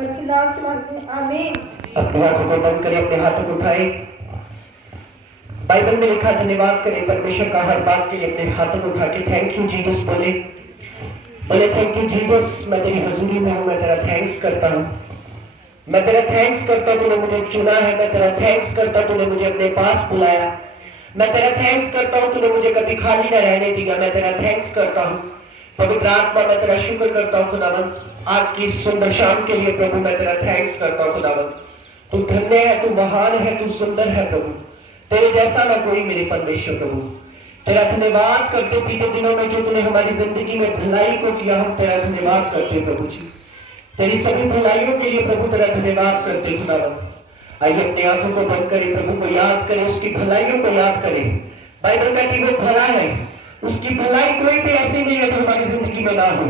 और खिलाफ चलाते हैं। आमीन। अपने हाथों को बंद करें, अपने हाथों को उठाएं। बाइबल में लिखा धन्यवाद करें परमेश्वर का हर बात के लिए। अपने हाथों को उठा के थैंक यू जीसस बोले, बोले थैंक यू जीसस, मैं तेरी हजूरी में हूँ, मैं तेरा थैंक्स करता हूँ, मैं तेरा थैंक्स करता हूँ तूने मुझे चुना है, मैं तेरा थैंक्स करता हूँ तूने मुझे अपने पास बुलाया, मैं तेरा थैंक्स करता हूँ तूने मुझे कभी खाली न रहने दिया, मैं तेरा थैंक्स करता हूँ पवित्र आत्मा, मैं तेरा शुक्र करता हूँ खुदावंद आज की सुंदर शाम के लिए। प्रभु मैं तेरा थैंक्स करता हूँ खुदावंद, तू धन्य है, तू महान है, तू सुंदर है प्रभु, तेरे जैसा ना कोई मेरे परमेश्वर। प्रभु तेरा धन्यवाद करते बीते दिनों में जो तूने हमारी जिंदगी में भलाई को किया, हम तेरा धन्यवाद करते प्रभु जी, तेरी सभी भलाइयों के लिए प्रभु तेरा धन्यवाद करते खुदावंद। आइए अपनी आंखों को बंद करें, प्रभु को याद करें, उसकी भलाइयों को याद करें। बाइबल कहती वो भला है, उसकी भलाई कोई भी ऐसी नहीं है जो हमारी जिंदगी में ना हो,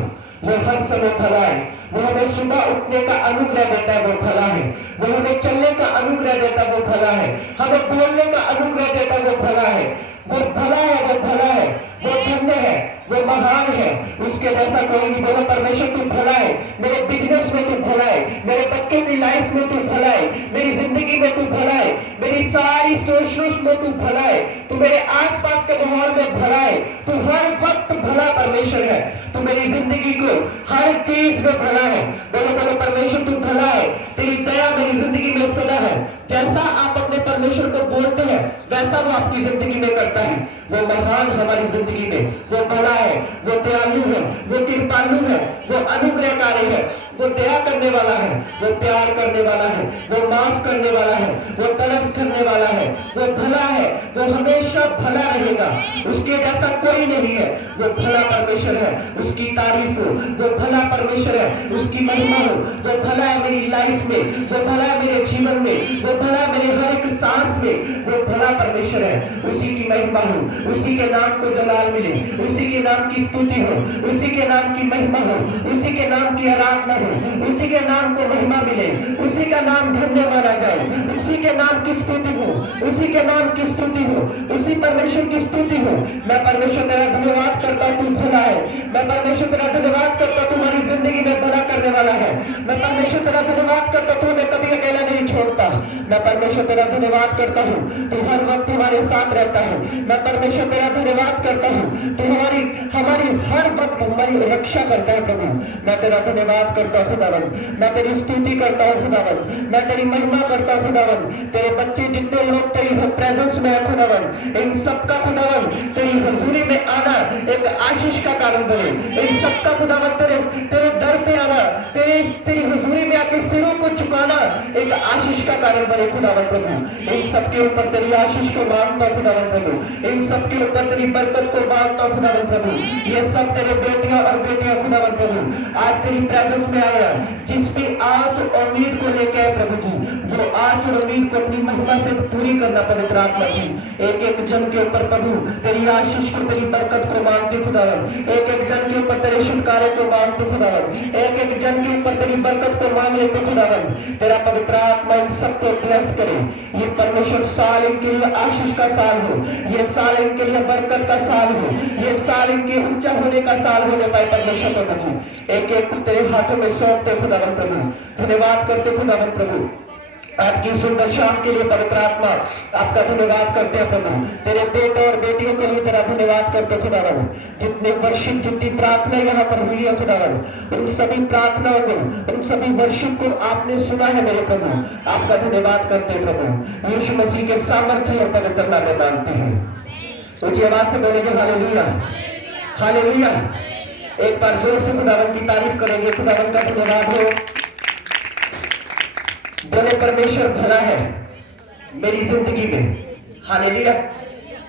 वो हर समय भला है। वो हमें सुबह उठने का अनुग्रह देता है, वो भला है। वो हमें चलने का अनुग्रह देता है, वो भला है। हमें बोलने का अनुग्रह देता है, वो भला है। वो भला है, वो भला है, वो धन्य है, वो महान है, उसके जैसा कोई नहीं। बोलो परमेश्वर तू भला है, मेरे बिजनेस में तू भला है, मेरे बच्चों की लाइफ में तू भला है, मेरी जिंदगी में तू भला है, मेरी सारी सिचुएशंस में तू भला है, तू मेरे आसपास के माहौल में भला है, तू हर वक्त भला परमेश्वर है, तू मेरी जिंदगी को हर चीज में भला है। बोलो बोलो परमेश्वर तू भला है, तेरी दया मेरी जिंदगी में सदा है। जैसा आप अपने परमेश्वर को बोलते हैं वैसा वो आपकी जिंदगी में करता है। वो महान हमारी जिंदगी में, वो भला है, वो दयालु है, वो कृपालु है, वो अनुग्रहकारी है, वो दया करने वाला है, वो प्यार करने वाला है, वो माफ करने वाला है, वो तरस करने वाला है, वो भला है, वो हमेशा भला रहेगा, उसके जैसा कोई नहीं है। वो भला परमेश्वर है, उसकी तारीफ हो, वो भला परमेश्वर है, उसकी महिमा हो। वो भला है मेरी लाइफ में, वो भला है मेरे जीवन में, वो भला है मेरे हर एक सांस में, वो भला परमेश्वर है। उसी की महिमा हो, उसी के नाम को जलाल मिले, उसी के नाम की स्तुति हो, उसी के नाम की महिमा हो, उसी के नाम की आराधना हो, उसी के नाम को महिमा मिले, उसी का नाम धन्य माना जाए, उसी के नाम की स्तुति हो, उसी के नाम की स्तुति हो, उसी परमेश्वर की स्तुति हो। मैं परमेश्वर तेरा धन्यवाद करता हूँ, तू भला है। मैं परमेश्वर तेरा धन्यवाद करता हूँ, तुम्हारी जिंदगी में भला करने वाला है। मैं परमेश्वर तेरा धन्यवाद करता हूँ, तू हमें कभी अकेला नहीं छोड़ता। मैं परमेश्वर तेरा धन्यवाद करता हूँ, तू हर वक्त हमारे साथ रहता है। मैं परमेश्वर तेरा धन्यवाद करता हूँ, तू हमारी हमारी हर वक्त हमारी रक्षा करता है प्रभु। मैं तेरा धन्यवाद करता हूँ खुदावन, मैं तेरी स्तुति करता हूँ खुदावन, मैं तेरी महिमा करता हूँ खुदावन। तेरे बच्चे जितने लोग तेरी प्रेजेंस में है खुदावन, इन सबका खुदावन तेरी हजूरी में आना एक आशीष का कारण बने। इन सबका खुदावन तेरे तेरे दर पे आना, तेरी हजूरी में आके सिरों को झुकाना एक आशीष का कारण बने खुदावन प्रभु। इन सबके ऊपर तेरी आशीष को मांगता हूं खुदावन प्रभु, इन सबके ऊपर तेरी बरकत को मांगता हूं खुदावन प्रभु। ये सब तेरे बेटियां और बेटियां खुदावन प्रभु आज तेरी प्रेजेंस में आया, जिस भी आस और उम्मीद को लेकर आए प्रभु जी, वो आस और उम्मीद को अपनी महिमा से पूरी करना पवित्र आत्मा जी। एक एक जन के ऊपर प्रभु तेरी आशीष को, तेरी बरकत को मांगते खुदावन, एक एक जन के ऊपर तेरे छुटकारे को मांगते खुदावन, एक एक जन के ऊपर तेरी बरकत को मांग लेते खुदावन। तेरा पवित्र आत्मा इन सबको ब्लेस करे। ये परमेश्वर साल इनके लिए आशीष का साल हो, ये साल इनके लिए बरकत का साल हो, ये साल इनके ऊंचा होने का साल होने पाए परमेश्वर प्रभु। एक एक तेरे हाथों में सौंपते खुदावन प्रभु, धन्यवाद करते खुदावन प्रभु। आज की सुंदर शाम के लिए पवित्र आत्मा आपका धन्यवाद करते हैं प्रभु। तेरे बेटे और बेटियों के लिए तेरा धन्यवाद करते खुदावन। जितने वर्षिप, जितनी प्रार्थना यहाँ पर हुई है खुदावन, उन सभी प्रार्थनाओं को, उन सभी वर्षिप को आपने सुना है मेरे प्रभु। आपका धन्यवाद करते हैं प्रभु। यीशु मसीह के सामर्थ्य और पवित्र नाम में मांगते हैं। ऊंची आवाज से बोलेंगे हालेलुया, हालेलुया। एक बार जोर से खुदावन की तारीफ करेंगे। खुदावन का धन्यवाद हो। बोले परमेश्वर भला है मेरी जिंदगी में, हालेलुया।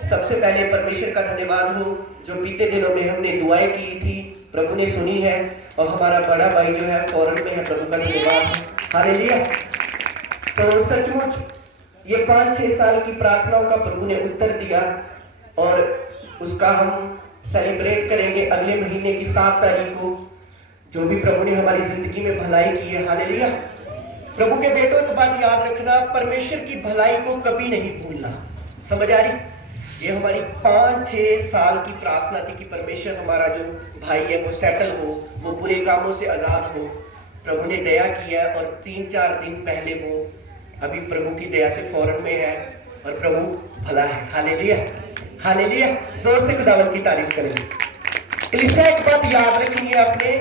सबसे पहले परमेश्वर का धन्यवाद हो जो बीते दिनों में हमने दुआएं की थी, प्रभु ने सुनी है, और हमारा बड़ा भाई जो है फॉरेन में है, प्रभु का धन्यवाद, हालेलुया। तो सचमुच ये 5-6 साल की प्रार्थनाओं का प्रभु ने उत्तर दिया, और उसका हम सेलिब्रेट करेंगे अगले महीने की 7 तारीख को, जो भी प्रभु ने हमारी जिंदगी में भलाई की है, हालेलुया। प्रभु के बेटों एक बात याद रखना, परमेश्वर की भलाई को कभी नहीं भूलना। समझ आ रही? ये हमारी 5-6 साल की प्रार्थना थी कि परमेश्वर हमारा जो भाई है वो सेटल हो, वो बुरे कामों से आजाद हो, प्रभु ने दया किया और 3-4 दिन पहले वो अभी प्रभु की दया से फॉरेन में है और प्रभु भला है। हालेलुया, हालेलुया, जोर से खुदावंद की तारीफ करेंगे। कलीसिया एक बात याद रखनी है आपने,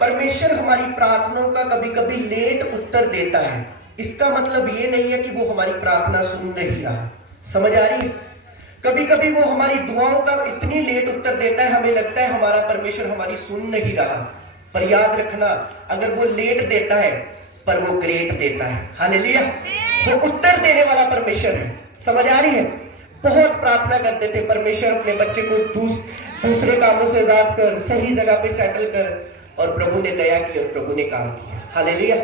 परमेश्वर हमारी प्रार्थनाओं का कभी कभी लेट उत्तर देता है। इसका मतलब ये नहीं है कि वो हमारी प्रार्थना सुन नहीं रहा। समझ आ रही है? कभी कभी वो हमारी दुआओं का इतनी लेट उत्तर देता है, हमें लगता है हमारा परमेश्वर हमारी सुन नहीं रहा। पर याद रखना, अगर वो लेट देता है पर वो ग्रेट देता है। हालेलुया, वो उत्तर देने वाला परमेश्वर है। समझ आ रही है? बहुत प्रार्थना करते थे, परमेश्वर अपने बच्चे को दूसरे कामों से आजाद कर, सही जगह पे सेटल कर, और प्रभु ने दया की और प्रभु ने काम किया। हालेलुया।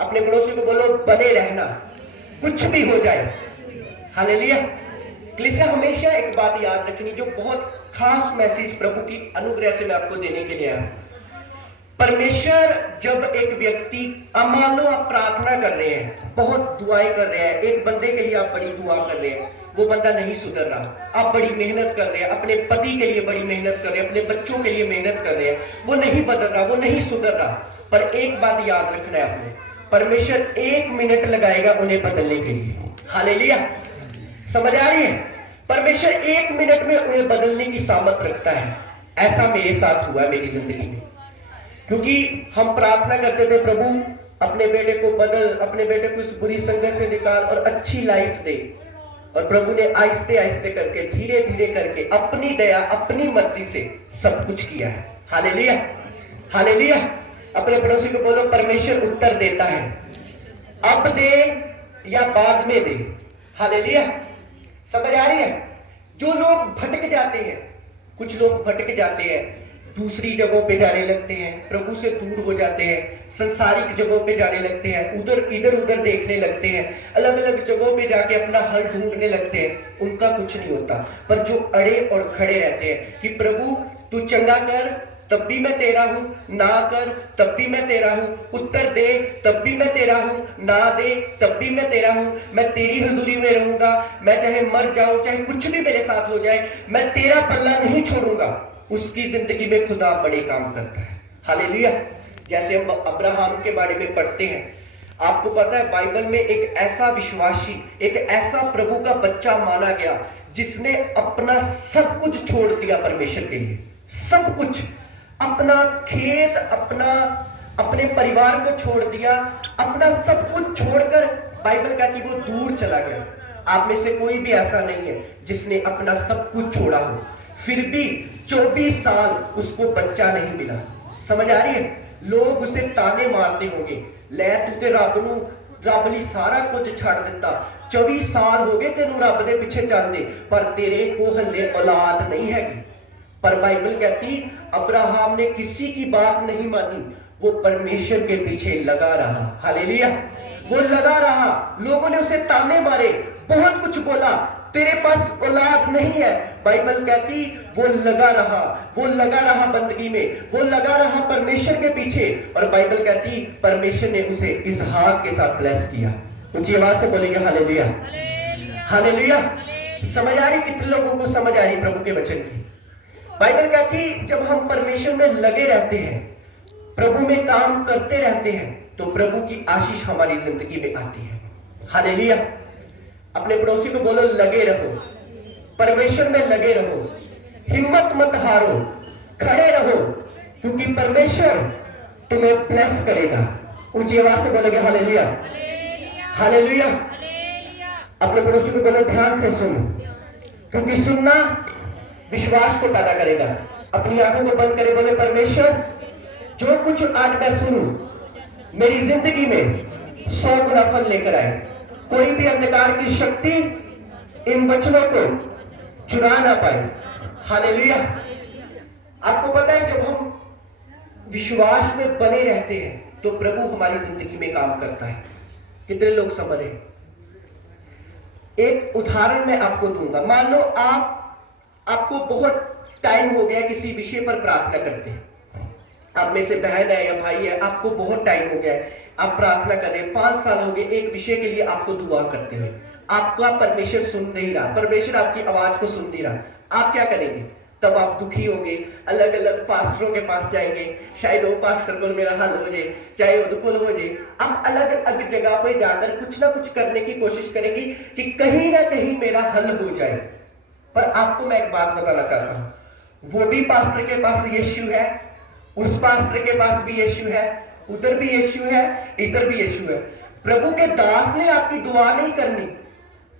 अपने पड़ोसी को बोलो, बने रहना, कुछ भी हो जाए। हालेलुया। कलीसिया हमेशा एक बात याद रखनी, जो बहुत खास मैसेज प्रभु की अनुग्रह से मैं आपको देने के लिए आया। परमेश्वर जब एक व्यक्ति, मान लो आप प्रार्थना कर रहे हैं, बहुत दुआएं कर रहे हैं, एक बंदे के लिए आप बड़ी दुआ कर रहे हैं, वो बंदा नहीं सुधर रहा, आप बड़ी मेहनत कर रहे हैं, अपने पति के लिए बड़ी मेहनत कर रहे हैं, अपने बच्चों के लिए मेहनत कर रहे हैं, वो नहीं बदल रहा, वो नहीं सुधर रहा। पर एक बात याद रखना है आपने, परमेश्वर 1 मिनट लगाएगा उन्हें बदलने के लिए। हालेलुया, समझ आ रही है? परमेश्वर 1 मिनट में उन्हें बदलने की सामर्थ रखता है। ऐसा मेरे साथ हुआ मेरी जिंदगी में, क्योंकि हम प्रार्थना करते थे, प्रभु अपने बेटे को बदल, अपने बेटे को इस बुरी संगत से निकाल और अच्छी लाइफ दे। और प्रभु ने आहिस्ते आहिस्ते करके, धीरे धीरे करके, अपनी दया, अपनी मर्जी से सब कुछ किया है। Hallelujah, hallelujah. अपने पड़ोसी को बोलो, परमेश्वर उत्तर देता है, अब दे या बाद में दे। हालेलुया, समझ आ रही है? जो लोग भटक जाते हैं, कुछ लोग भटक जाते हैं, दूसरी जगहों पे जाने लगते हैं, प्रभु से दूर हो जाते हैं, संसारिक जगहों पे जाने लगते हैं, इधर उधर देखने लगते हैं, अलग अलग जगहों पे जाके अपना हल ढूंढने लगते हैं, उनका कुछ नहीं होता। पर जो अड़े और खड़े रहते हैं कि प्रभु तू चंगा कर तब भी मैं तेरा हूं, ना कर तब भी मैं तेरा हूं, उत्तर दे तब भी मैं तेरा हूं, ना दे तब भी मैं तेरा हूं, मैं तेरी हुजूरी में रहूंगा, मैं चाहे मर जाऊं, चाहे कुछ भी मेरे साथ हो जाए, मैं तेरा पल्ला नहीं छोड़ूंगा, उसकी जिंदगी में खुदा बड़े काम करता है। हालेलुया। जैसे हम अब्राहम के बारे में पढ़ते हैं, आपको पता है बाइबल में एक ऐसा विश्वासी, एक ऐसा प्रभु का बच्चा माना गया जिसने अपना सब कुछ छोड़ दिया परमेश्वर के लिए। सब कुछ, अपना खेत, अपने परिवार को छोड़ दिया, अपना सब कुछ छोड़कर बाइबल कहती वो दूर चला गया। आप में से कोई भी ऐसा नहीं है जिसने अपना सब कुछ छोड़ा हो, फिर भी 24 साल उसको बच्चा नहीं मिला। समझ आ रही है? लोग उसे ताने मारते होंगे, ले तू ते रब लई सारा कुछ छड़ दिता, 24 साल हो गए तेनू रब दे पिछे चलदे, पर तेरे को हल्ले औलाद नहीं हैगी। पर बाइबल कहती अब्राहम ने किसी की बात नहीं मानी, वो परमेश्वर के पीछे लगा रहा। हालेलुया, वो लगा रहा। लोगों ने उसे ताने मारे, बहुत कुछ बोला, तेरे पास औलाद नहीं है। बाइबल कहती वो लगा रहा, वो लगा रहा बंदगी में, वो लगा रहा परमेश्वर के पीछे। और बाइबल कहती परमेश्वर ने उसे इसहाक के साथ ब्लेस किया। ऊंची आवाज से बोलेंगे हालेलुया, हालेलुया। समझ आ रही? कितने लोगों को समझ आ रही प्रभु के वचन की? बाइबल कहती जब हम परमेश्वर में लगे रहते हैं, प्रभु में काम करते रहते हैं, तो प्रभु की आशीष हमारी जिंदगी में आती है। हालेलुया। अपने पड़ोसी को बोलो, लगे रहो, परमेश्वर में लगे रहो, हिम्मत मत हारो, खड़े रहो, क्योंकि परमेश्वर तुम्हें ब्लेस करेगा। ऊंची आवाज से बोलोगे हालेलुया, हालेलुया। अपने पड़ोसी को बोलो, ध्यान से सुन, क्योंकि सुनना विश्वास को पैदा करेगा। अपनी आंखों को बंद करे, बोले परमेश्वर जो कुछ आज मैं सुनूं मेरी जिंदगी में 100 गुना फल लेकर आए। कोई भी अंधकार की शक्ति इन वचनों को चुरा ना पाए। हालेलुया। आपको पता है जब हम विश्वास में बने रहते हैं तो प्रभु हमारी जिंदगी में काम करता है। कितने लोग समझ रहे? एक उदाहरण मैं आपको दूंगा। मान लो आपको बहुत टाइम हो गया किसी विषय पर प्रार्थना करते हैं, आप में से बहन है या भाई है, आपको बहुत टाइम हो गया है, आप प्रार्थना कर रहे हैं, 5 साल हो गए एक विषय के लिए आपको दुआ करते हुए, आपका परमेश्वर सुन नहीं रहा, परमेश्वर आपकी आवाज को सुन नहीं रहा। आप क्या करेंगे? तब आप दुखी होंगे, अलग अलग पास्टरों के पास जाएंगे, शायद वो पास्टर को मेरा हल हो जाए, चाहे वो हो जाए। आप अलग अलग जगह पे जाकर कुछ ना कुछ करने की कोशिश करेंगी कि कहीं ना कहीं मेरा हल हो जाए। पर आपको मैं एक बात बताना चाहता हूं, वो भी पास्टर के पास यीशु है, उस पास्टर के पास भी यीशु है, उधर भी यीशु है, इधर भी यीशु है। प्रभु के दास ने आपकी दुआ नहीं करनी,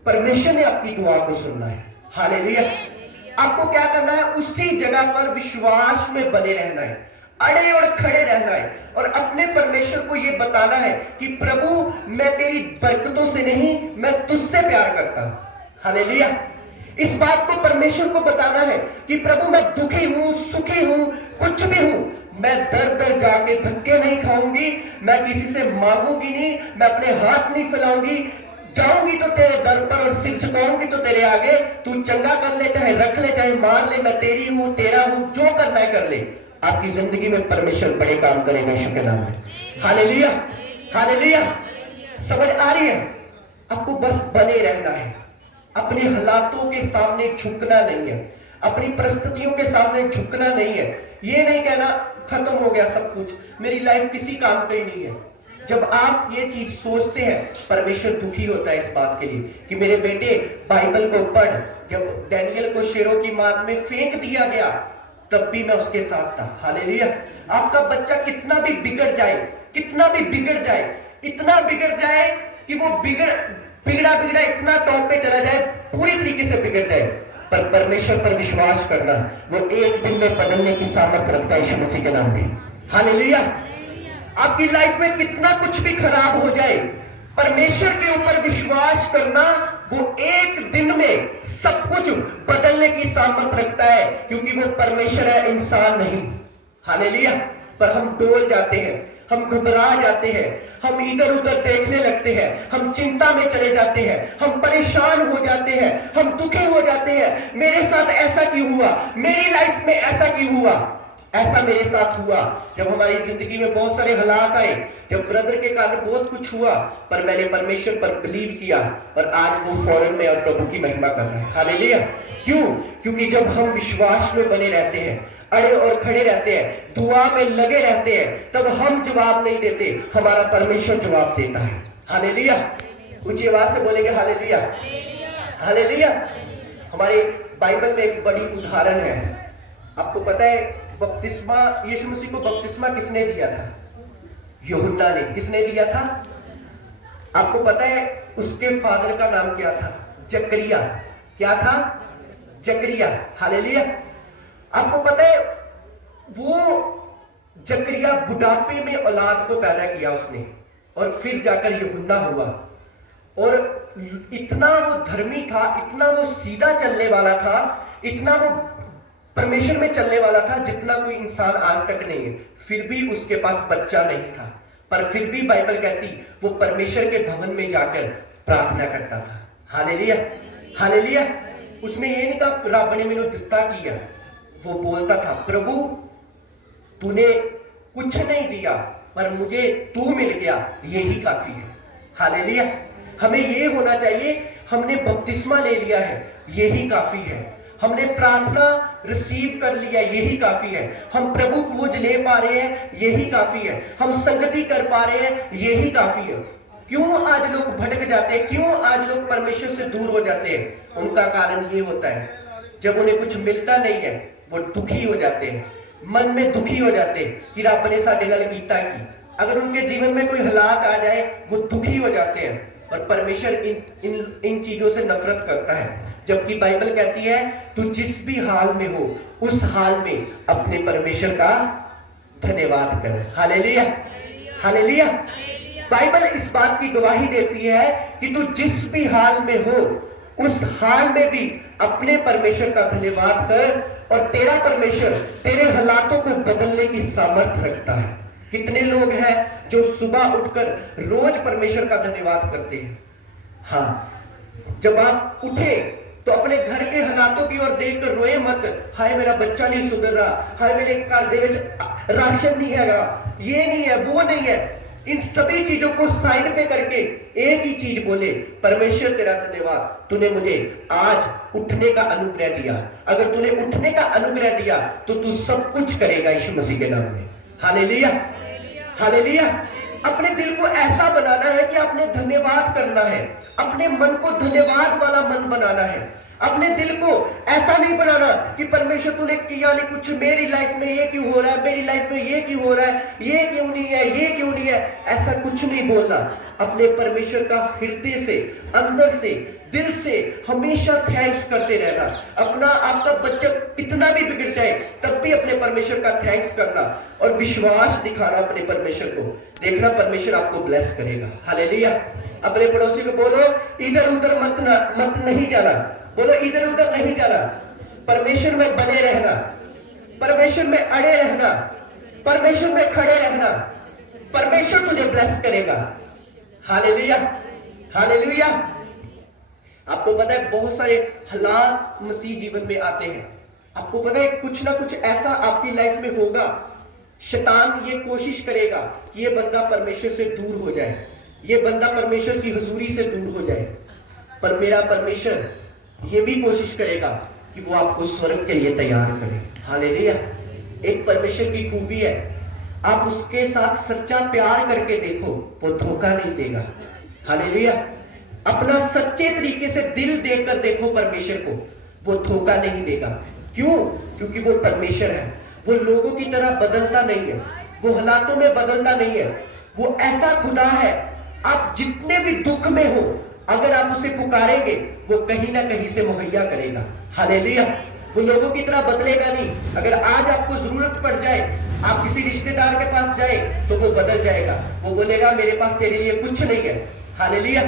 परमेश्वर ने आपकी दुआ को सुनना है। हालेलुया। आपको क्या करना है? उसी जगह पर विश्वास में बने रहना है, अड़े और खड़े रहना है, और अपने परमेश्वर को यह बताना है कि प्रभु मैं तेरी बरकतों से नहीं, मैं तुझसे प्यार करता हूं। हालेलुया। इस बात को परमेश्वर को बताना है कि प्रभु मैं दुखी हूं, सुखी हूं, कुछ भी हूं, मैं दर दर जाके धक्के नहीं खाऊंगी, मैं किसी से मांगूंगी नहीं, मैं अपने हाथ नहीं फैलाऊंगी, जाऊंगी तो तेरे दर पर और सिर झुकाऊंगी तो तेरे आगे। तू चंगा कर ले, चाहे रख ले, चाहे मार ले, मैं तेरी हूं, तेरा हूं, जो करना है कर ले। आपकी जिंदगी में परमेश्वर बड़े काम करेगा यीशु के नाम में। Hallelujah, hallelujah. समझ आ रही है? आपको बस बने रहना है, अपने हालातों के सामने झुकना नहीं है, अपनी परिस्थितियों के सामने झुकना नहीं है। ये नहीं कहना खत्म हो गया सब कुछ, मेरी लाइफ किसी काम की नहीं है। जब आप ये चीज सोचते हैं, परमेश्वर दुखी होता है इस बात के लिए कि मेरे बेटे बाइबल को पढ़। जब डैनियल को शेरों की मार में फेंक दिया गया, तब भी मैं उसके साथ था। हालेलुया। आपका बच्चा कितना भी बिगड़ जाए, कितना भी बिगड़ जाए, इतना बिगड़ जाए कि वो बिगड़ा बिगड़ा इतना टॉप पे चला जाए, पूरी तरीके से बिगड़ जाए, पर परमेश्वर पर विश्वास करना, वो एक दिन में बदलने की सामर्थ्य रखता है यीशु मसीह के नाम में। हालेलुया। आपकी लाइफ में कितना कुछ भी खराब हो जाए, परमेश्वर के ऊपर विश्वास करना, वो एक दिन में सब कुछ बदलने की सामर्थ्य रखता है, क्योंकि वो परमेश्वर है, इंसान नहीं। हालेलुया। पर हम डोल जाते हैं, हम घबरा जाते हैं, हम इधर उधर देखने लगते हैं, हम चिंता में चले जाते हैं, हम परेशान हो जाते हैं, हम दुखी हो जाते हैं। मेरे साथ ऐसा क्यों हुआ, मेरी लाइफ में ऐसा क्यों हुआ? ऐसा मेरे साथ हुआ जब हमारी जिंदगी में बहुत सारे हालात आए, जब ब्रदर के कारण बहुत कुछ हुआ, पर मैंने परमेश्वर पर बिलीव किया, और आज वो फौरन में और प्रभु की महिमा कर रहा है। हालेलुया। क्यों? क्योंकि जब हम विश्वास में बने रहते हैं, अड़े और खड़े रहते हैं, दुआ में लगे रहते हैं, तब हम जवाब नहीं देते, हमारा परमेश्वर जवाब देता है। हालेलुया। ऊंची आवाज से बोलेंगे हालेलुया, हालेलुया। हमारे बाइबल में एक बड़ी उदाहरण है। आपको पता है बपतिस्मा, यीशु मसीह को बपतिस्मा किसने दिया था? यूहन्ना ने। किसने दिया था? आपको पता है उसके फादर का नाम क्या था? जकरिया। क्या था? जकरिया। हालेलुया। आपको पता है वो जकरिया बुढ़ापे में औलाद को पैदा किया उसने, और फिर जाकर यूहन्ना हुआ। और इतना वो धर्मी था, इतना वो सीधा चलने वाला था, इतना वो परमेश्वर में चलने वाला था जितना कोई इंसान आज तक नहीं है। फिर भी उसके पास बच्चा नहीं था, पर फिर भी बाइबल कहती वो परमेश्वर के भवन में जाकर प्रार्थना करता था। Hallelujah, hallelujah. उसने ये नहीं कहा रब ने मैंने दिता किया, वो बोलता था प्रभु तूने कुछ नहीं दिया, पर मुझे तू मिल गया, यही काफी है। हालेलुया। हमें ये होना चाहिए, हमने बपतिस्मा ले लिया है, यही काफी है। हमने प्रार्थना रिसीव कर लिया, यही काफी है। हम प्रभु पूज ले पा रहे हैं, यही काफी है। हम संगति कर पा रहे हैं, यही काफी है। क्यों आज लोग भटक जाते हैं, क्यों आज लोग परमेश्वर से दूर हो जाते हैं? उनका कारण ये होता है, जब उन्हें कुछ मिलता नहीं है वो दुखी हो जाते हैं, मन में दुखी हो जाते हैं कि रब ने साडे नाल कीता की। अगर उनके जीवन में कोई हालात आ जाए वो दुखी हो जाते हैं, और परमेश्वर इन चीजों से नफरत करता है। जबकि बाइबल कहती है तू जिस भी हाल में हो, उस हाल में अपने परमेश्वर का धन्यवाद कर। Hallelujah, hallelujah. बाइबल इस बात की गवाही देती है कि तू जिस भी हाल में हो, उस हाल में भी अपने परमेश्वर का धन्यवाद कर, और तेरा परमेश्वर तेरे हालातों को बदलने की सामर्थ्य रखता है। कितने लोग हैं जो सुबह उठकर रोज परमेश्वर का धन्यवाद करते हैं? हाँ, जब आप उठे तो अपने घर के हालातों की ओर देखकर रोए मत, हाय मेरा बच्चा नहीं सुधर रहा, हाय मेरे घर दे विच राशन नहीं हैगा, ये नहीं है, वो नहीं है। इन सभी चीजों को साइड पे करके एक ही चीज बोले, परमेश्वर तेरा धन्यवाद, तूने मुझे आज उठने का अनुग्रह दिया। अगर तूने उठने का अनुग्रह दिया तो तू सब कुछ करेगा यीशु मसीह के नाम में। Hallelujah, hallelujah. अपने दिल को ऐसा बनाना है कि आपने धन्यवाद करना है, अपने मन को धन्यवाद वाला मन बनाना है। अपने दिल को ऐसा नहीं बनाना कि परमेश्वर तूने किया नहीं कुछ, मेरी लाइफ में ये क्यों हो रहा है, मेरी लाइफ में ये क्यों हो रहा है, ये क्यों नहीं है, ये क्यों नहीं है, ऐसा कुछ नहीं बोलना। अपने परमेश्वर का हृदय से, अंदर से, दिल से हमेशा थैंक्स करते रहना। अपना आपका बच्चा कितना भी बिगड़ जाए तब भी अपने परमेश्वर का थैंक्स करना और विश्वास दिखाना अपने परमेश्वर को। देखना परमेश्वर आपको ब्लेस करेगा। हालेलुया। अपने पड़ोसी को बोलो इधर उधर मत नहीं जाना, बोलो इधर उधर नहीं जाना, परमेश्वर में बने रहना, परमेश्वर में अड़े रहना, परमेश्वर में खड़े रहना, परमेश्वर तुझे ब्लेस करेगा। Hallelujah, hallelujah. आपको पता है बहुत सारे हालात मसीह जीवन में आते हैं। आपको पता है कुछ ना कुछ ऐसा आपकी लाइफ में होगा, शैतान ये कोशिश करेगा कि ये बंदा परमेश्वर से दूर हो जाए, ये बंदा परमेश्वर की हुजूरी से दूर हो जाए। पर मेरा परमेश्वर ये भी कोशिश करेगा कि वो आपको स्वर्ग के लिए तैयार करे। हालेलुया। एक परमेश्वर की खूबी है, आप उसके साथ सच्चा प्यार करके देखो, वो धोखा नहीं देगा। हालेलुया। अपना सच्चे तरीके से दिल देकर देखो परमेश्वर को, वो धोखा नहीं देगा। क्यों? क्योंकि वो परमेश्वर है, वो लोगों की तरह बदलता नहीं है, वो हालातों में बदलता नहीं है, वो ऐसा खुदा है। आप जितने भी दुख में हो, अगर आप उसे पुकारेंगे वो कहीं ना कहीं से मुहैया करेगा। हालेलुया। वो लोगों की तरह बदलेगा नहीं। अगर आज आपको जरूरत पड़ जाए, आप किसी रिश्तेदार के पास जाए तो वो बदल जाएगा, वो बोलेगा मेरे पास तेरे लिए कुछ नहीं है। हालेलुया।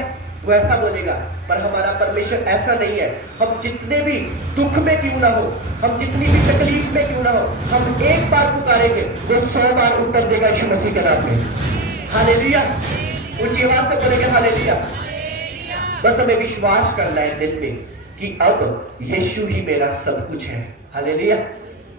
वो ऐसा बोलेगा। पर हमारा परमेश्वर ऐसा नहीं है। हम जितने भी दुख में क्यों ना हो, हम जितनी भी तकलीफ में क्यों ना हो, हम एक बार पुकारेंगे वो 100 बार उत्तर देगा यीशु मसीह के नाम में। हालेलुया। ऊंची आवाज से बोलेंगे हालेलुया। बस हमें विश्वास करना है दिल में कि अब यीशु ही मेरा सब कुछ है। हालेलुया।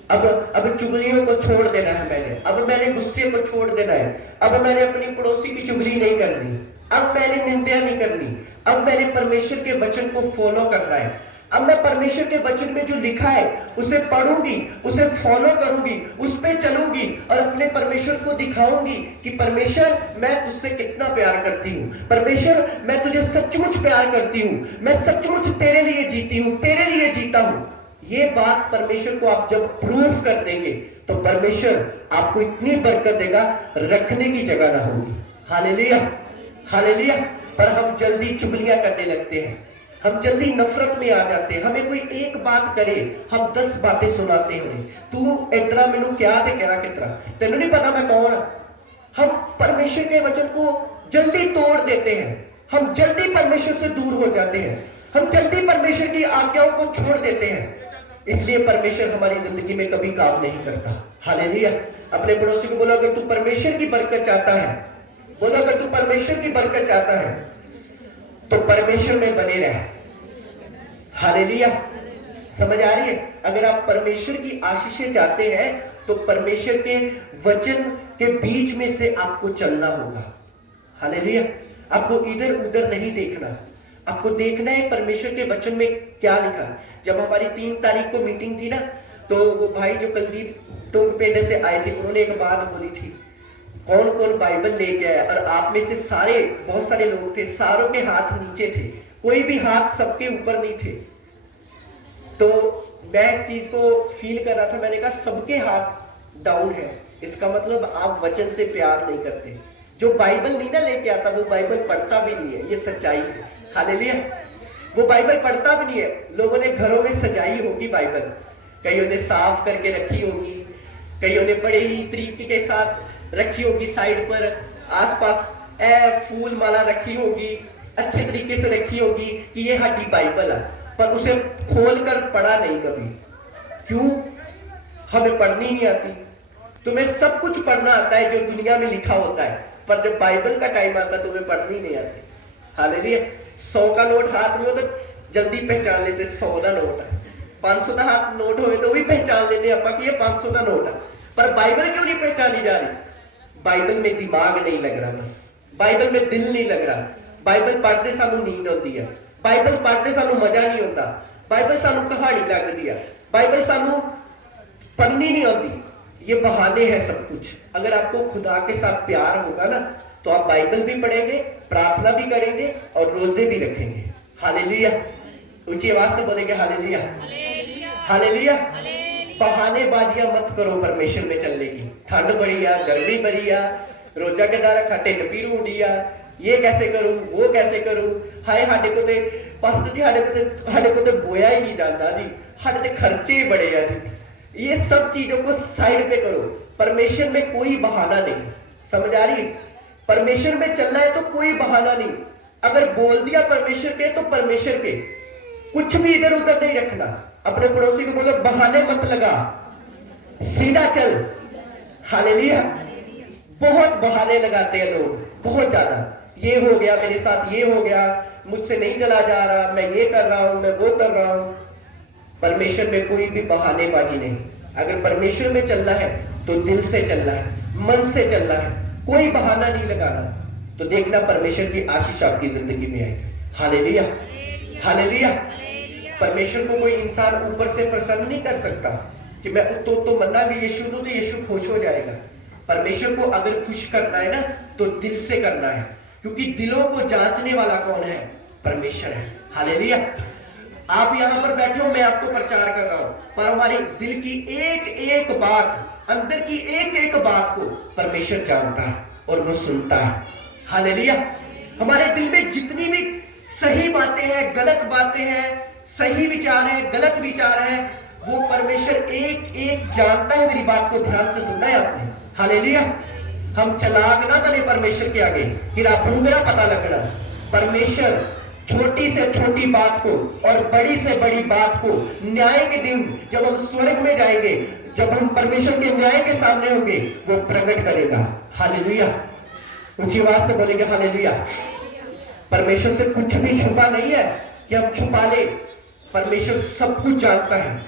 अब चुगलियों को छोड़ देना है मैंने, अब मैंने गुस्से को छोड़ देना है, अब मैंने अपनी पड़ोसी की चुगली नहीं करनी, अब मैंने निंदा नहीं करनी, अब मैंने परमेश्वर के वचन को फॉलो करना है। अब मैं परमेश्वर के वचन में जो लिखा है उसे पढ़ूंगी, उसे फॉलो करूंगी, उस पे चलूंगी और अपने परमेश्वर को दिखाऊंगी कि परमेश्वर मैं तुझसे कितना प्यार करती हूँ, परमेश्वर मैं तुझे सचमुच प्यार करती हूँ, मैं सचमुच तेरे लिए जीती हूँ, तेरे लिए जीता हूँ। ये बात परमेश्वर को आप जब प्रूव कर देंगे तो परमेश्वर आपको इतनी बरकत देगा, रखने की जगह ना होगी। Hallelujah, hallelujah. पर हम जल्दी चुगलियां करने लगते हैं, हम जल्दी नफरत में आ जाते हैं। हमें कोई एक बात करे, हम 10 बातें सुनाते हैं, तू इतना मैनू क्या ते क्या कितना, तेनू नहीं पता मैं कौन। हम परमेश्वर के वचन को जल्दी तोड़ देते हैं, हम जल्दी परमेश्वर से दूर हो जाते हैं, हम जल्दी परमेश्वर की आज्ञाओं को छोड़ देते हैं। इसलिए परमेश्वर हमारी जिंदगी में कभी काम नहीं करता। हालेलुया। अपने पड़ोसी को बोलो अगर तू परमेश्वर की बरकत चाहता है, बोलो अगर तू परमेश्वर की बरकत चाहता है तो परमेश्वर में बने रहे। हालेलुया। समझ आ रही है? अगर आप परमेश्वर की आशीषें चाहते हैं तो परमेश्वर के वचन के बीच में से आपको चलना होगा। हालेलुया। आपको इधर उधर नहीं देखना, आपको देखना है परमेश्वर के वचन में क्या लिखा। जब हमारी 3 तारीख को मीटिंग थी ना, तो वो भाई जो कुलदीप टोंग पेंडे से आए थे, उन्होंने एक बात बोली थी, कौन कौन बाइबल लेके आया, और आप में से सारे, बहुत सारे लोग थे, सारों के हाथ नीचे थे, कोई भी हाथ सबके ऊपर नहीं थे। तो मैं इस चीज को फील कर रहा था, मैंने कहा सबके हाथ डाउन है, इसका मतलब आप वचन से प्यार नहीं करते। जो बाइबल नहीं ना लेके आता वो बाइबल पढ़ता भी नहीं है, ये सच्चाई है। हालेलुया। वो बाइबल पढ़ता भी नहीं है। लोगों ने घरों में सजाई होगी बाइबल, कईयों ने साफ करके रखी होगी, कईयों ने बड़े ही तरीके के साथ रखी होगी, साइड पर आसपास फूल माला रखी होगी, अच्छे तरीके से रखी होगी कि ये हमारी बाइबल है, पर उसे खोल कर पढ़ा नहीं कभी। क्यों? हमें पढ़नी नहीं आती। तुम्हें सब कुछ पढ़ना आता है जो दुनिया में लिखा होता है, पर जब बाइबल का टाइम आता है तुम्हें पढ़नी नहीं आती। हालेलुया। 100 का नोट हाथ में हो तो जल्दी पहचान लेते 100 का नोट है, 500 का हाथ नोट हो तो भी पहचान लेते आप कि ये 500 का नोट है। पर बाइबल क्यों नहीं पहचानी जा रही? बाइबल में दिमाग नहीं लग रहा, बस बाइबल में दिल नहीं लग रहा। बाइबल पढ़ते सानू नींद आती है, बाइबल पढ़ते सानू मजा नहीं आता, बाइबल सानू कहानी लगती है, बाइबल सानू पढ़नी नहीं आती। ये बहाने हैं सब कुछ। अगर आपको खुदा के साथ प्यार होगा ना तो आप बाइबल भी पढ़ेंगे, प्रार्थना भी करेंगे और रोजे भी रखेंगे। हालेलुया, ऊंची आवाज से बोलेंगे हालेलुया, हालेलुया। बहानेबाजियां मत करो परमेश्वर में चलने की। ठंड बड़ी आ, गर्मी बड़ी आ, रोजा के दारा खट्टे पीर होनी आ, ये कैसे करूं, वो कैसे करूं, हाय हाडे को ते पास्टर जी हाडे को ते बोया ही नहीं जाता जी, हाडे ते खर्चे ही बड़े आ जी। ये सब चीजों को साइड पे करो। परमेश्वर में कोई बहाना नहीं, समझ आ रही? परमेश्वर में चलना है तो कोई बहाना नहीं। अगर बोल दिया परमेश्वर के तो परमेश्वर के, कुछ भी इधर उधर नहीं रखना। अपने पड़ोसी को बोलो बहाने मत लगा, सीधा चल। हालेलुया। बहुत बहाने लगाते हैं लोग, बहुत ज्यादा। ये हो गया मेरे साथ, ये हो गया, मुझसे नहीं चला जा रहा, मैं ये कर रहा हूं, मैं वो कर रहा हूं। परमेश्वर में कोई भी बहानेबाजी नहीं। अगर परमेश्वर में चलना है तो दिल से चलना है, मन से चलना है, कोई बहाना नहीं लगाना। तो देखना परमेश्वर की आशीष आपकी जिंदगी में आएगी। Hallelujah, hallelujah. परमेश्वर को कोई इंसान ऊपर से प्रसन्न नहीं कर सकता कि मैं तो मन्ना कि यीशु तो यीशु खुश हो जाएगा। परमेश्वर को अगर खुश करना है ना तो दिल से करना है, क्योंकि दिलों को जांचने वाला कौन है? परमेश्वर है। हालेलुया। आप यहां पर बैठे हो, मैं आपको प्रचार कर रहा हूं, पर हमारे दिल की एक एक बात, अंदर की एक एक बात को परमेश्वर जानता है और वो सुनता है। हालेलुया। हमारे दिल में जितनी भी सही बातें हैं, गलत बातें हैं, सही विचार है, गलत विचार है, वो परमेश्वर एक एक जानता है। मेरी बात को ध्यान से सुनना है आपने। हालेलुया। हम चालाक ना बने परमेश्वर के आगे कि रब नूं मेरा पता लगना। परमेश्वर छोटी से छोटी बात को और बड़ी से बड़ी बात को न्याय के दिन जब हम स्वर्ग में जाएंगे, जब हम परमेश्वर के न्याय के सामने होंगे, वो प्रकट करेगा। हालेलुया। ऊंची आवाज से बोलेंगे हालेलुया। परमेश्वर से कुछ भी छुपा नहीं है कि हम छुपा ले। परमेश्वर सब कुछ जानता है।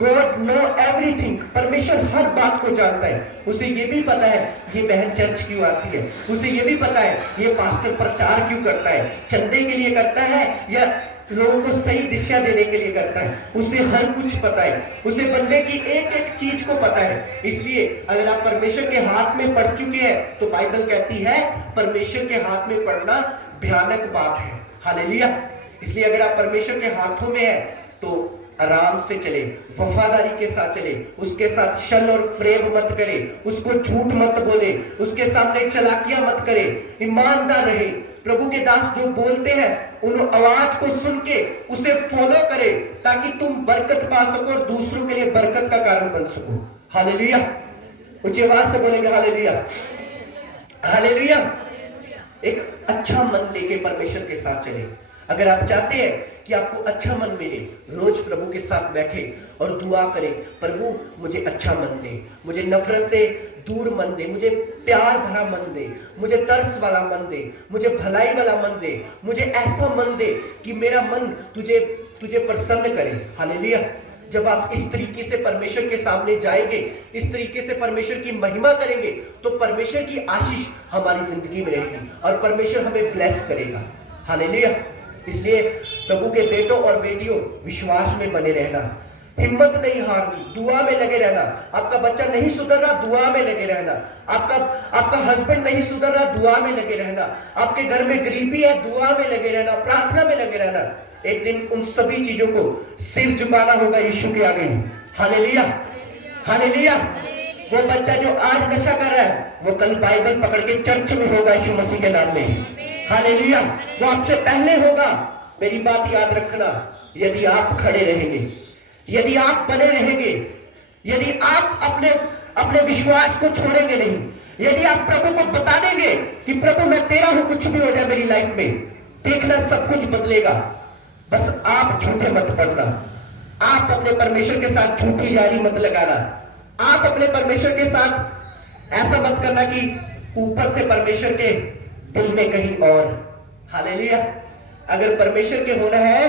God know everything। परमेश्वर हर बात को जानता है। उसे ये भी पता है ये बहन चर्च क्यों आती है, उसे ये भी पता है ये पास्टर प्रचार क्यों करता है, चंदे के लिए करता है या लोगों को सही दिशा देने के लिए करता है। उसे हर कुछ पता है, उसे बनने की एक एक चीज को पता है। इसलिए अगर आप परमेश्वर के हाथ में पड़ चुके हैं तो बाइबल कहती है परमेश्वर के हाथ में पड़ना भयानक बात है। हालेलुया। इसलिए अगर आप परमेश्वर के हाथों में है तो आराम से चले, वफादारी के साथ चले, उसके साथ छल और फ्रेब मत करे, उसको झूठ मत बोले, उसके सामने चलाकियां मत करे, ईमानदार रहे। प्रभु के दास जो बोलते हैं उन आवाज को सुन के उसे फॉलो करे ताकि तुम बरकत पा सको और दूसरों के लिए बरकत का कारण बन सको। हालेलुया। ऊंची आवाज से बोलेंगे हालेलुया, हालेलुया। एक अच्छा मन लेके परमेश्वर के साथ चले। अगर आप चाहते हैं कि आपको अच्छा मन मिले, रोज प्रभु के साथ बैठे और दुआ करें, प्रभु मुझे अच्छा मन दे, मुझे नफरत से दूर मन दे, मुझे प्यार भरा मन दे, मुझे तरस वाला मन दे, मुझे भलाई वाला मन दे, मुझे ऐसा मन दे कि मेरा मन तुझे प्रसन्न करे। हालेलुया। जब आप इस तरीके से परमेश्वर के सामने जाएंगे, इस तरीके से परमेश्वर की महिमा करेंगे, तो परमेश्वर की आशीष हमारी जिंदगी में रहेगी और परमेश्वर हमें ब्लेस करेगा। हालेलुया। इसलिए प्रभु के बेटों और बेटियों, विश्वास में बने रहना, हिम्मत नहीं हारनी, दुआ में लगे रहना। आपका बच्चा नहीं सुधर रहा, दुआ में लगे रहना। आपका हस्बैंड नहीं सुधर रहा, दुआ में लगे रहना। आपके घर में गरीबी है, दुआ में लगे रहना, प्रार्थना में लगे रहना। एक दिन उन सभी चीजों को सिर झुकाना होगा यीशु के आगे। Hallelujah, hallelujah. वो बच्चा जो आज नशा कर रहा है वो कल बाइबल पकड़ के चर्च में होगा यीशु मसीह के नाम में। हालेलुया। वो आपसे पहले होगा। मेरी बात याद रखना, यदि आप खड़े रहेंगे, यदि आप बने रहेंगे, यदि आप अपने विश्वास को छोड़ेंगे नहीं, यदि आप प्रभु को बता देंगे कि प्रभु मैं तेरा हूं, कुछ भी हो जाए मेरी लाइफ में, देखना सब कुछ बदलेगा। बस आप झूठे मत पड़ना, आप अपने परमेश्वर के साथ झूठी यारी मत लगाना, आप अपने परमेश्वर के साथ ऐसा मत करना कि ऊपर से परमेश्वर के दिल में कहीं और। हालेलुया। अगर परमेश्वर के होना है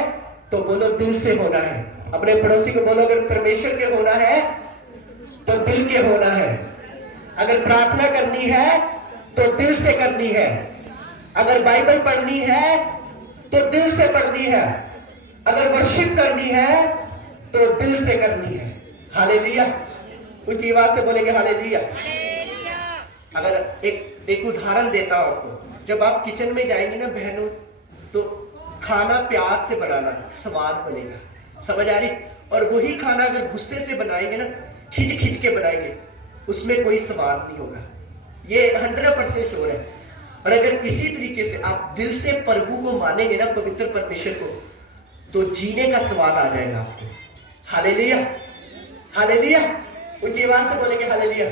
तो बोलो दिल से होना है। अपने पड़ोसी को बोलो अगर परमेश्वर के होना है तो दिल के होना है। अगर प्रार्थना करनी है तो दिल से करनी है, अगर बाइबल पढ़नी है तो दिल से पढ़नी है, अगर वर्शिप करनी है तो दिल से करनी है। हालेलुया। ऊंची आवाज से बोलेंगे हालेलुया। अगर एक उदाहरण देता हूं आपको, जब आप किचन में जाएंगे ना बहनों, तो खाना प्यार से बनाना, स्वाद बनेगा। समझ आ रही? और वही खाना अगर गुस्से से बनाएंगे ना, खिंच खिंच के बनाएंगे, उसमें कोई स्वाद नहीं होगा। ये 100% श्योर है। और अगर इसी तरीके से आप दिल से प्रभु को मानेंगे ना, पवित्र परमेश्वर को, तो जीने का स्वाद आ जाएगा आपको। Hallelujah, hallelujah. ऊंची आवाज से बोलेंगे हालेलुया।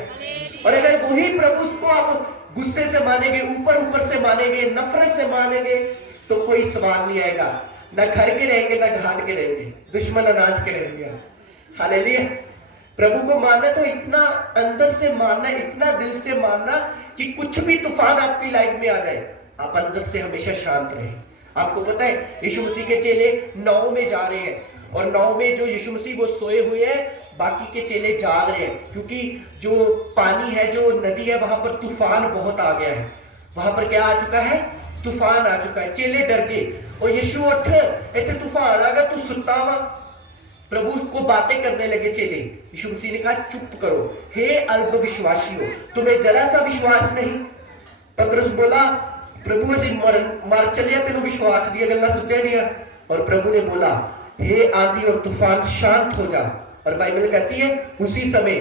और अगर वही प्रभु को आप गुस्से से मानेंगे, ऊपर ऊपर से मानेंगे, नफरत से मानेंगे, तो कोई स्वाद नहीं आएगा। ना घर के रहेंगे, ना घाट के रहेंगे, दुश्मन अनाज के रहेंगे। हालेलुया। प्रभु को मानना तो इतना अंदर से मानना, इतना दिल से मानना कि कुछ भी तूफान आपकी लाइफ में आ जाए, आप अंदर से हमेशा शांत रहे। आपको पता है यीशु मसीह के चेले नाव में जा रहे हैं, और नाव में जो यीशु मसीह वो सोए हुए हैं, बाकी के चेले जाग रहे हैं, क्योंकि जो पानी है, जो नदी है, वहां पर तूफान बहुत आ गया है। वहां पर क्या आ चुका है? तूफान आ चुका है। चेले डर गए और यीशु उठ, इतने तूफान आ गया, तू सुता हुआ। प्रभु को बातें करने लगे चेले। यीशु मसीह ने कहा चुप करो, हे अल्प विश्वासियों, तुम्हें जरा सा विश्वास नहीं? पतरस बोला प्रभु असी मर चलिया, तेन विश्वास दिया गल्ला सुझे नहीं। और प्रभु ने बोला हे आंधी और तूफान शांत हो जा। और बाइबल कहती है उसी समय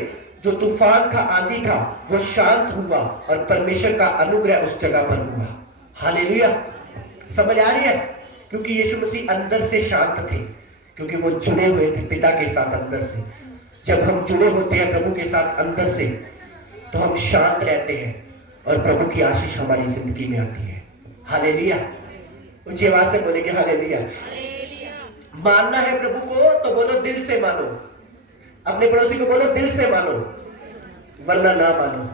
जो तूफान था, आंधी था, वो शांत हुआ और परमेश्वर का अनुग्रह उस जगह पर हुआ। हालेलुया। समझ आ रही है? क्योंकि यीशु मसीह अंदर से शांत थे, क्योंकि वो जुड़े हुए थे पिता के साथ अंदर से। जब हम जुड़े होते हैं प्रभु के साथ अंदर से, तो हम शांत रहते हैं और प्रभु की आशीष हमारी जिंदगी में आती है। हालेलुया। ऊंची आवाज से बोलेंगे हालेलुया। मानना है प्रभु को तो बोलो दिल से मानो। अपने पड़ोसी को बोलो दिल से मानो, वरना ना मानो।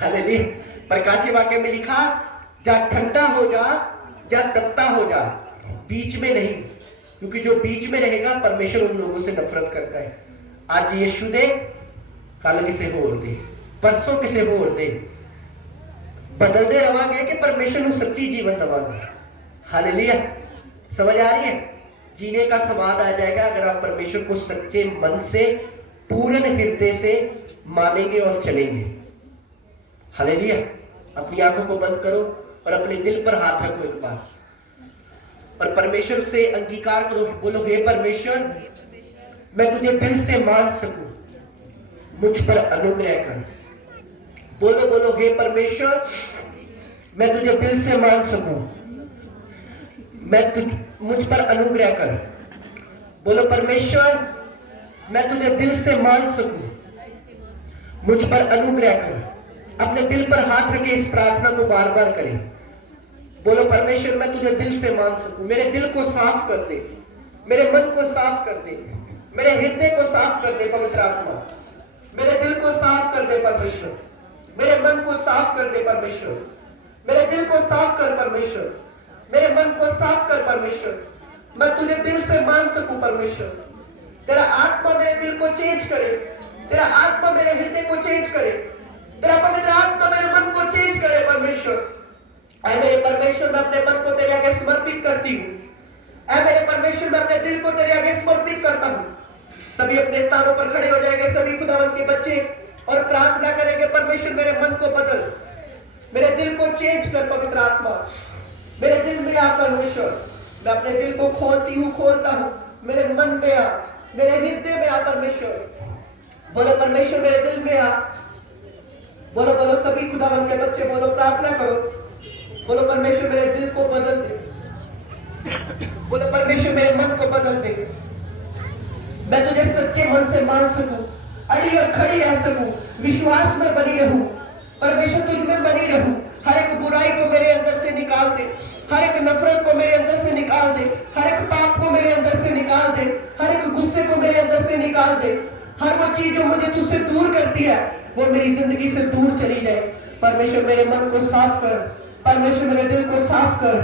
हालेलुया। प्रकाशी वाक्य में लिखा, जा ठंडा हो जा, जा तपता हो जा, बीच में नहीं। क्योंकि जो बीच में रहेगा परमेश्वर उन लोगों से नफरत करता है। आज यीशु दे, कल किसे होर दे, परसों किसे होर दे, बदलते रवांगे कि परमेश्वर को सच्ची जीवन दवांगे। हालेलुया। समझ आ रही है? जीने का स्वाद आ जाएगा अगर आप परमेश्वर को सच्चे मन से, पूर्ण हृदय से मानेंगे और चलेंगे। हालेलुया। अपनी आंखों को बंद करो और अपने दिल पर हाथ रखो एक बार, और परमेश्वर से अंगीकार करो। बोलो हे परमेश्वर, मैं तुझे दिल से मान सकूं, मुझ पर अनुग्रह कर। बोलो बोलो हे परमेश्वर, मैं तुझे दिल से मान सकूं, मुझ पर अनुग्रह कर। बोलो परमेश्वर, मैं तुझे दिल से मान सकूं, मुझ पर अनुग्रह कर। अपने दिल पर हाथ रखे इस प्रार्थना को बार बार करें। बोलो परमेश्वर, मैं तुझे दिल से मान सकूं, मेरे दिल को साफ कर दे, मेरे मन को साफ कर दे, मेरे हृदय को साफ कर दे। पवित्र आत्मा, मेरे दिल को साफ कर दे परमेश्वर, मेरे मन को साफ कर दे परमेश्वर, मेरे दिल को साफ कर परमेश्वर, मेरे मन को साफ कर परमेश्वर। मैं तुझे दिल से मान सकूं परमेश्वर। तेरा आत्मा मेरे दिल को चेंज करे, तेरा आत्मा मेरे हृदय को चेंज करे, तेरा पवित्र आत्मा मेरे मन को चेंज करे परमेश्वर। ऐ मेरे परमेश्वर, मैं अपने मन को तेरे आगे समर्पित करती हूँ। ऐ मेरे परमेश्वर, मैं अपने दिल को तेरे आगे समर्पित करता हूँ। सभी अपने स्थानों पर खड़े हो जाएंगे, सभी खुदावंत के बच्चे, और प्रार्थना करेंगे परमेश्वर मेरे मन को बदल, मेरे दिल को चेंज कर पवित्र आत्मा, मेरे दिल में आ परमेश्वर। मैं अपने दिल को खोलती हूँ, खोलता हूँ, मेरे मन में आ, मेरे हृदय में आ परमेश्वर। बोलो परमेश्वर मेरे दिल में आ। बोलो बोलो सभी खुदावंत के बच्चे बोलो, प्रार्थना करो। बोलो परमेश्वर मेरे दिल को बदल दे, बोलो परमेश्वर मेरे मन को बदल दे। मैं तुझे सच्चे मन से मान सकूं, अड़ी और खड़ी रह सकूं, विश्वास में बनी रहूं, परमेश्वर तुझ में बनी रहूं। हर एक बुराई को मेरे अंदर से निकाल दे, हर एक नफरत को मेरे अंदर से निकाल दे, हर एक पाप को मेरे अंदर से निकाल दे, हर एक गुस्से को मेरे अंदर से निकाल दे। हर वो चीज जो मुझे तुझसे दूर करती है वो मेरी जिंदगी से दूर चली जाए। परमेश्वर मेरे मन को साफ कर, परमेश्वर मेरे दिल को साफ कर,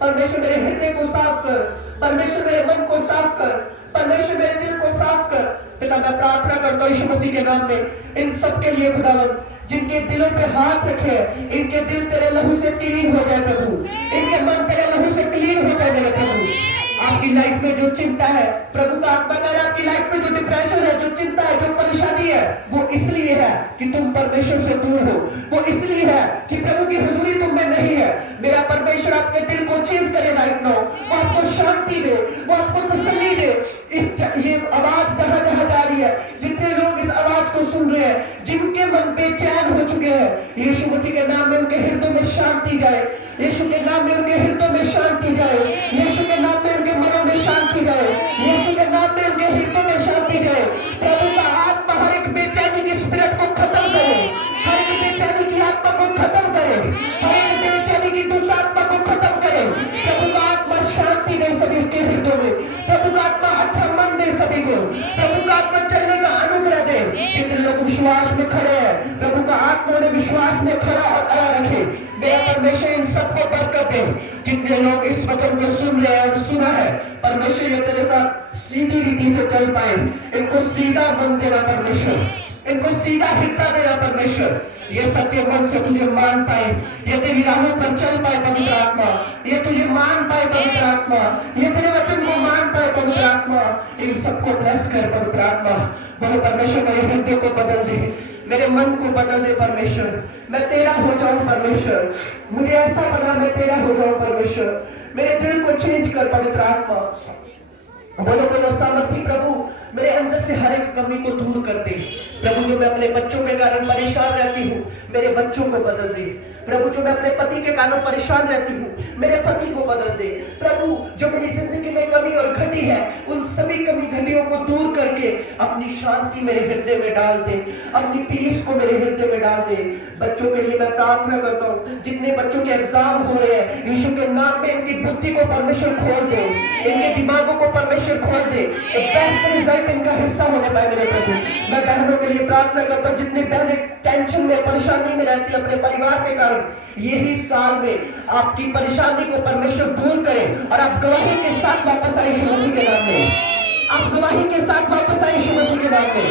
परमेश्वर मेरे हृदय को साफ कर, परमेश्वर मेरे मन को साफ कर, परमेश्वर मेरे दिल को साफ कर। पिता मैं प्रार्थना करता हूँ यीशु मसीह के नाम में इन सब के लिए खुदावंद, जिनके दिलों पे हाथ रखे हैं, इनके दिल तेरे लहू से क्लीन हो जाए प्रभु, इनके मन तेरे लहू से क्लीन हो जाए मेरे प्रभु। आपकी लाइफ में जो चिंता है, प्रभु का आत्मा कह रहा है आपकी लाइफ में जो डिप्रेशन है, जो चिंता है, जो परेशानी है, वो इसलिए है कि तुम परमेश्वर से दूर हो, वो इसलिए है कि प्रभु की हुजूरी तुम में नहीं है। मेरा परमेश्वर आपके दिल को चेंज करे राइट नाउ, वो आपको शांति दे, वो आपको तसल्ली दे। ये आवाज जहां जहां जा रही है, जितने लोग इस आवाज को सुन रहे हैं, जिनके मन बेचैन हो चुके हैं, यीशु मसीह के नाम में उनके हृदय में शांति जाए, यीशु के नाम में उनके हृदय में शांति जाए, यीशु के नाम में उनके मनों में शांति जाए, यीशु के नाम में उनके हृदय में शांति जाए। प्रभु का आत्मा हर एक बेचैनी की स्पिरिट को खत्म करे, हर एक बेचैनी की आत्मा को खत्म करे, हर एक बेचैनी की दुष्ट आत्मा को खत्म करे। प्रभु का आत्मा शांति दे सभी के हृदय में, प्रभु का आत्मा अच्छा मन दे सभी को, प्रभु का आत्मा चलने का अनुग्रह दे। जितने लोग विश्वास में खड़े हैं, प्रभु का आत्मा उन्हें विश्वास में खड़ा और अड़ा रखे। मेरा परमेश्वर इन सबको बरकत दे। जितने लोग इस वचन को सुन रहे हैं और सुना है, परमेश्वर ये तेरे साथ सीधी रीति से चल पाए, इनको सीधा मन देना परमेश्वर, इनको सीधा हिस्सा देना परमेश्वर, ये सत्य मन से तुझे मान पाए, ये तेरी राहों पर चल पाए पवित्र आत्मा, ये तुझे मान पाए पवित्र आत्मा, ये तेरे वचन को मान पाए पवित्र आत्मा। इन सबको ब्लेस कर पवित्र आत्मा। बोले परमेश्वर मेरे हृदय को बदल दे, मेरे मन को बदल दे परमेश्वर, मैं तेरा हो जाऊं परमेश्वर, मुझे ऐसा बना मैं तेरा हो जाऊं परमेश्वर, मेरे दिल को चेंज कर पवित्र आत्मा। बोलो बोलो सामर्थी प्रभु, मेरे अंदर से हर एक कमी को दूर कर दे प्रभु। जो मैं अपने बच्चों के कारण परेशान रहती हूँ, मेरे बच्चों को बदल दे प्रभु। जो मैं अपने पति के कारण परेशान रहती हूँ, मेरे पति को बदल दे प्रभु। जो मेरी जिंदगी में कमी और घटी है, उन सभी कमी घटियों को दूर करके अपनी शांति मेरे हृदय में डाल दे, अपनी पीस को मेरे हृदय में डाल दे। बच्चों के लिए मैं प्रार्थना करता हूँ, जितने बच्चों के एग्जाम हो रहे हैं, यीशु के नाम में इनकी बुद्धि को परमेश्वर खोल दे, इनके दिमागों को परमेश्वर खोल दे, बेस्ट रिजल्ट इनका हिस्सा होने पाए मेरे प्रभु। मैं बहनों के लिए प्रार्थना करता हूँ, जितनी बहनें टेंशन में परेशानी में रहती है अपने परिवार के कारण, यही साल में आपकी परेशानी को परमेश्वर दूर करे और आप गवाही के साथ वापस आए यीशु मसीह के नाम में, आप गवाही के साथ वापस आए यीशु मसीह के नाम में,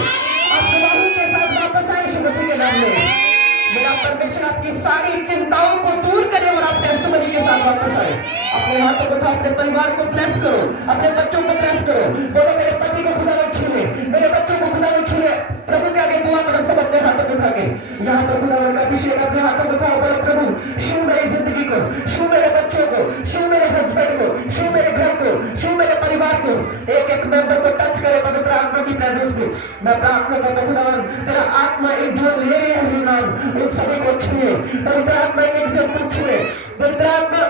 आप गवाही के साथ वापस आए यीशु मसीह के नाम में। मेरा परमेश्वर आपकी सारी चिंताओं को दूर करे और आप टेस्टिमनी के साथ वापस आए। अपने हाथों को उठाओ, अपने परिवार को ब्लेस करो, अपने बच्चों को ब्लेस करो। बोलो मेरे पति को खुदा छू ले, मेरे बच्चों को खुदा छू ले। प्रभु के आगे दुआ करो सब अपने हाथों को उठा के, यहाँ पर खुदा का अभिषेक अपने हाथों को उठाओ। बोलो प्रभु छू मेरी जिंदगी को, छू मेरे बच्चों को, छू मेरे हस्बैंड को, छू मेरे घर को, छू मेरे परिवार को। एक एक मेंबर को टच करे पवित्र आत्मा की प्रेजेंस में। मैं प्रार्थना करता हूँ खुदावन, तेरा आत्मा एक जो ले रहे हैं नाम, उन सभी को छुए पवित्र आत्मा, एक एक जन को छुए पवित्र आत्मा,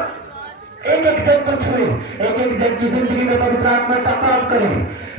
एक एक जन को छुए, एक एक जन की जिंदगी में पवित्र आत्मा टकराव करे।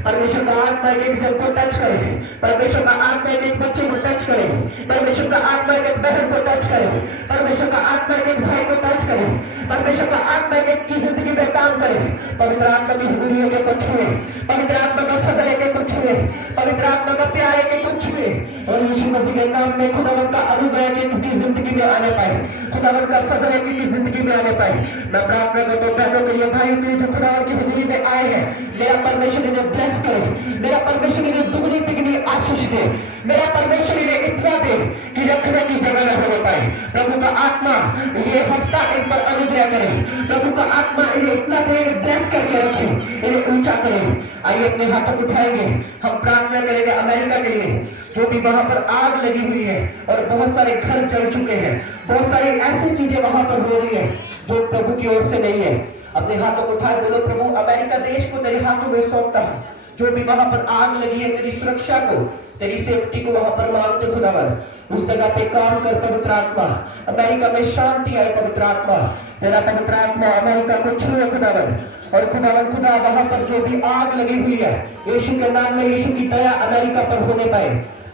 परमेश्वर का आत्मा एक एक जन को टच करे, परमेश्वर का आत्मा एक एक बच्चे को टच करे, परमेश्वर का आत्मा एक एक बहन को टच करे, परमेश्वर का आत्मा एक एक भाई को टच करे, परमेश्वर का आत्मा एक एक की जिंदगी में काम करे। पवित्र आत्मा की हुजूरी एक एक को छुए, पवित्र आत्मा का फजल एक एक को छुए, पवित्र आत्मा का प्यार एक एक को छुए और यीशु मसीह के नाम में खुदावन का अनुग्रह एक एक की जिंदगी में आने पाए, खुदावन का फजल एक एक की जिंदगी में आने पाए। मैं प्रार्थना करता हूँ बहनों के लिए, भाई के लिए जो खुदावन की हुजूरी में आए हैं, मेरा परमेश्वर इन्हें ब्लेस करे, मेरा परमेश्वर इन्हें दुगनी तिगनी आशीष दे, मेरा परमेश्वर इन्हें इतना दे कि रखने की जगह न हो पाए। प्रभु का आत्मा ये हफ्ता इन पर अनुग्रह करे, प्रभु का आत्मा इन्हें इतना दे, ब्लेस करके रखे, इन्हें ऊंचा करे। आइए अपने हाथों को उठाएंगे, हम प्रार्थना करेंगे अमेरिका के लिए, जो भी वहां पर आग लगी हुई है और बहुत सारे घर जल चुके हैं, बहुत सारी ऐसी चीजें वहां पर हो रही है जो प्रभु की ओर से नहीं है। अपने हाथों को उठाए, बोलो प्रभु अमेरिका देश को तेरे हाथों में सौंपता है। जो भी वहां पर आग लगी है, तेरी सुरक्षा को, तेरी सेफ्टी को वहां पर मांगते खुदावन, उस जगह पे काम कर पवित्र आत्मा। अमेरिका में शांति आए पवित्र आत्मा, तेरा पवित्र आत्मा अमेरिका को छुए खुदावन। और खुदावन खुदा वहां पर जो भी आग लगी हुई है, यीशु के नाम में यीशु की दया अमेरिका पर होने पाए,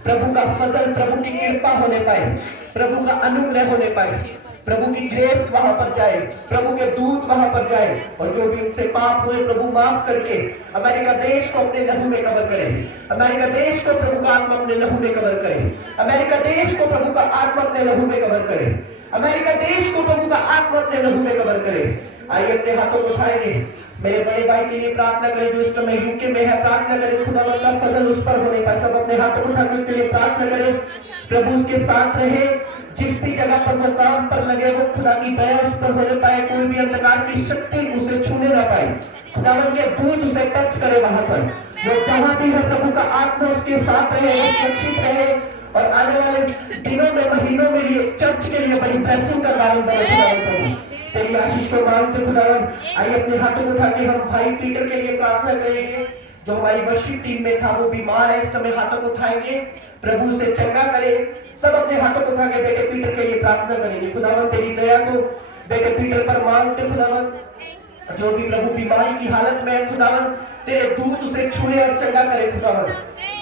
प्रभु का फजल, प्रभु की कृपा होने पाए, प्रभु का अनुग्रह होने पाए, प्रभु की ग्रेस वहां पर जाए, प्रभु के दूत वहां पर जाए और जो भी उनसे पाप हुए प्रभु माफ करके अमेरिका देश को अपने लहू में कवर करे, अमेरिका देश को प्रभु का आत्मा अपने लहू में कवर करे, अमेरिका देश को प्रभु का आत्मा अपने लहू में कवर करे, अमेरिका देश को प्रभु का आत्मा अपने लहू में कवर करे। आइए अपने हाथों को उठाएंगे, मेरे बड़े भाई के लिए प्रार्थना करें जो इस समय यूके में है, प्रार्थना करें खुदावन का फजल उस पर होने पाए। सब अपने हाथों को उठाकर उसके लिए प्रार्थना करें, प्रभु उसके साथ रहे, जिस भी जगह पर वो काम पर लगे वो खुदा की दया उस पर होने पाए, कोई भी अंधकार की शक्ति उसे छूने ना पाए, खुदावन के दूत उसे टच करे वहां पर, वो जहां भी है प्रभु का आत्मा उसके साथ रहे, वो सुरक्षित रहे और आने वाले दिनों में महीनों में ये चर्च के लिए बड़ी ब्लेसिंग का कारण बने खुदावन प्रभु। तेरी आशीष को मांगते खुदावन। आइए अपने हाथों को उठा के हम भाई पीटर के लिए प्रार्थना करेंगे जो हमारी वर्शिप टीम में था, वो बीमार है, इस समय हाथों को उठाएंगे, प्रभु से चंगा करे। सब अपने हाथों को उठा के बेटे पीटर के लिए प्रार्थना करेंगे। खुदावन तेरी दया को बेटे पीटर पर मांगते खुदावन, जो भी प्रभु बीमारी की हालत में है खुदावन, तेरे दूत उसे छुए और चंगा करे खुदावन,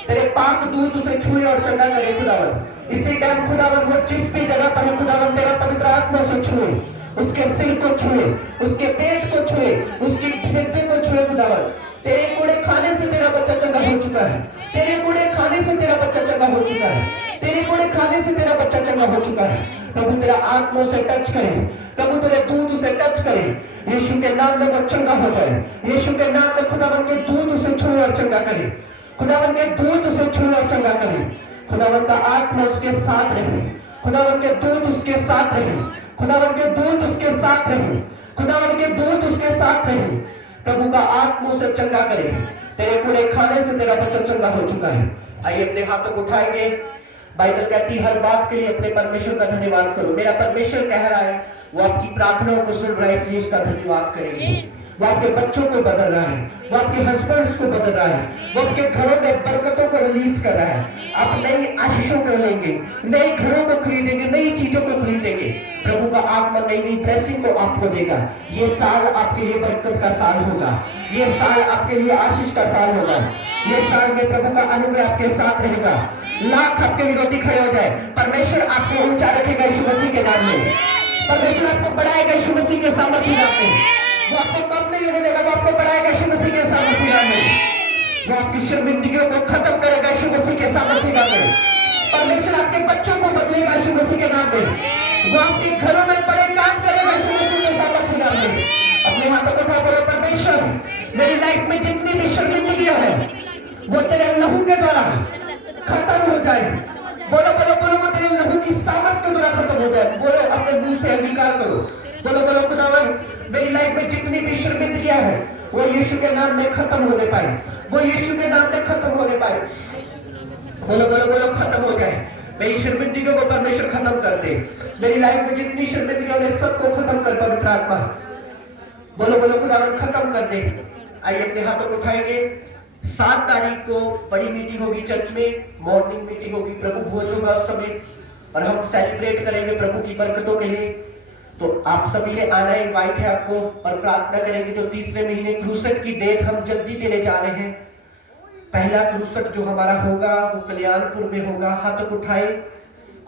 तेरे पाक दूत उसे छुए और चंगा करे खुदावन। इसी टाइम खुदावन वो जिस भी जगह पर है खुदावन, तेरा पवित्र आत्मा उसे छुए, उसके सिर को छुए, उसके पेट को छुए, उसकी हृदय को छुए खुदावन। तेरे कूड़े खाने से तेरा बच्चा चंगा हो चुका है, तेरे कूड़े खाने से तेरा बच्चा चंगा हो चुका है, तेरे कूड़े खाने से तेरा बच्चा चंगा हो चुका है। प्रभु तेरा आत्मा से टच करे, प्रभु तेरे दूत उसे टच करे, यीशु के नाम में वो चंगा हो जाए, यीशु के नाम में खुदावन के दूत उसे छुए और चंगा करे, खुदावन के दूत उसे छुए और चंगा करे, खुदावन का आत्मा उसके साथ रहे, खुदावन के दूत उसके साथ रहे, खुदावन के दूत उसके साथ रहे, खुदावन के दूत उसके साथ रहे, प्रभु का आत्मा उसे चंगा करे। तेरे कूड़े खाने से तेरा बच्चा चंगा हो चुका है। आइए अपने हाथों को उठाएंगे। बाइबल कहती है हर बात के लिए अपने परमेश्वर का धन्यवाद करो। मेरा परमेश्वर कह रहा है वो आपकी प्रार्थनाओं को सुन रहा है, इसलिए उसका धन्यवाद करेंगे। वो आपके बच्चों को बदल रहा है, वो आपके हस्बैंड्स को बदल रहा है, वो आपके घरों में बरकतों को रिलीज कर रहा है। आप नई आशीषों को लेंगे, नए घरों को खरीदेंगे, नई चीजों को खरीदेंगे। प्रभु का आत्मा नई नई ब्लेसिंग को आपको देगा। ये साल आपके लिए बरकत का साल होगा, ये साल आपके लिए आशीष का साल होगा, ये साल में प्रभु का अनुग्रह आपके साथ रहेगा। लाख आपके विरोधी खड़े हो जाए, परमेश्वर आपको ऊंचा रखेगा यीशु मसीह के नाम में, परमेश्वर आपको बढ़ाएगा यीशु मसीह के सामर्थ्य नाम में। वो आपको कम नहीं होने देगा, वो आपको बढ़ाएगा यीशु मसीह के सामर्थ्य नाम में। वो आपकी शर्मिंदगियों को खत्म करेगा यीशु मसीह के सामर्थ्य नाम में। परमेश्वर आपके बच्चों को बदलेगा यीशु मसीह के नाम में। वो आपके घरों में बड़े काम करेगा यीशु मसीह के सामर्थ्य नाम में। अपने हाथों को उठा बोलो, परमेश्वर मेरी लाइफ में जितनी भी शर्मिंदगियां हैं वो तेरे लहू के द्वारा खत्म हो जाए। बोलो बोलो बोलो, वो तेरे लहू की सामर्थ के द्वारा खत्म हो जाए। बोलो, अपने मुंह से अंगीकार करो। बोलो बोलो, खुदावन मेरी लाइफ में जितनी भी शर्मिंदगियां है वो यीशु के नाम में खत्म होने पाए, वो यीशु के नाम में खत्म होने पाए। बोलो बोलो बोलो, खत्म हो जाए। मेरी शर्मिंदगियों को परमेश्वर खत्म कर दे। मेरी लाइफ में जितनी शर्मिंदगियां है सबको खत्म कर पवित्र आत्मा। बोलो बोलो, खुदावन खत्म कर दे। आइए अपने हाथों को उठाएंगे। 7 तारीख को बड़ी मीटिंग होगी चर्च में, मॉर्निंग मीटिंग होगी, प्रभु भोज होगा उस समय और हम सेलिब्रेट करेंगे प्रभु की बरकतों के लिए। तो आप सभी ने आना, इनवाइट है आपको, और प्रार्थना करेंगे। जो तीसरे महीने क्रूसेट की डेट हम जल्दी देने जा रहे हैं। पहला क्रूसेट जो हमारा होगा वो कल्याणपुर में होगा। हाथ उठाए,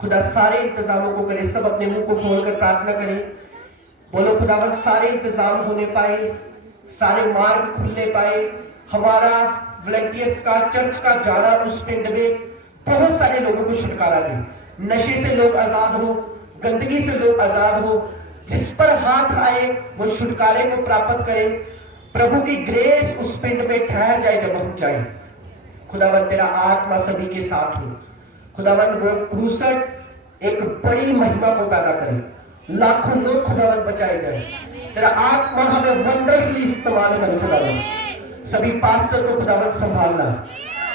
खुदा सारे इंतजामों को करे। सब अपने मुंह को खोलकर प्रार्थना करें। बोलो, खुदावन सारे इंतजाम होने पाए, सारे मार्ग खुलने पाए। हमारा वॉलंटियर्स का, चर्च का जाना उस पिंड में बहुत सारे लोगों को छुटकारा दे। नशे से लोग आजाद हो, गंदगी से लोग आजाद हो, जिस पर हाथ आए वो छुटकारे को प्राप्त करे। प्रभु की ग्रेस उस पिंड में ठहर जाए जब हम जाए। खुदावन तेरा आत्मा सभी के साथ हो। खुदावन वो क्रूसेट एक बड़ी महिमा को पैदा करे, लाखों लोग खुदावन बचाए जाए। तेरा आत्मा हमें वंडरसली इस्तेमाल करे खुदावन। सभी पास्टर को खुदावन संभालना,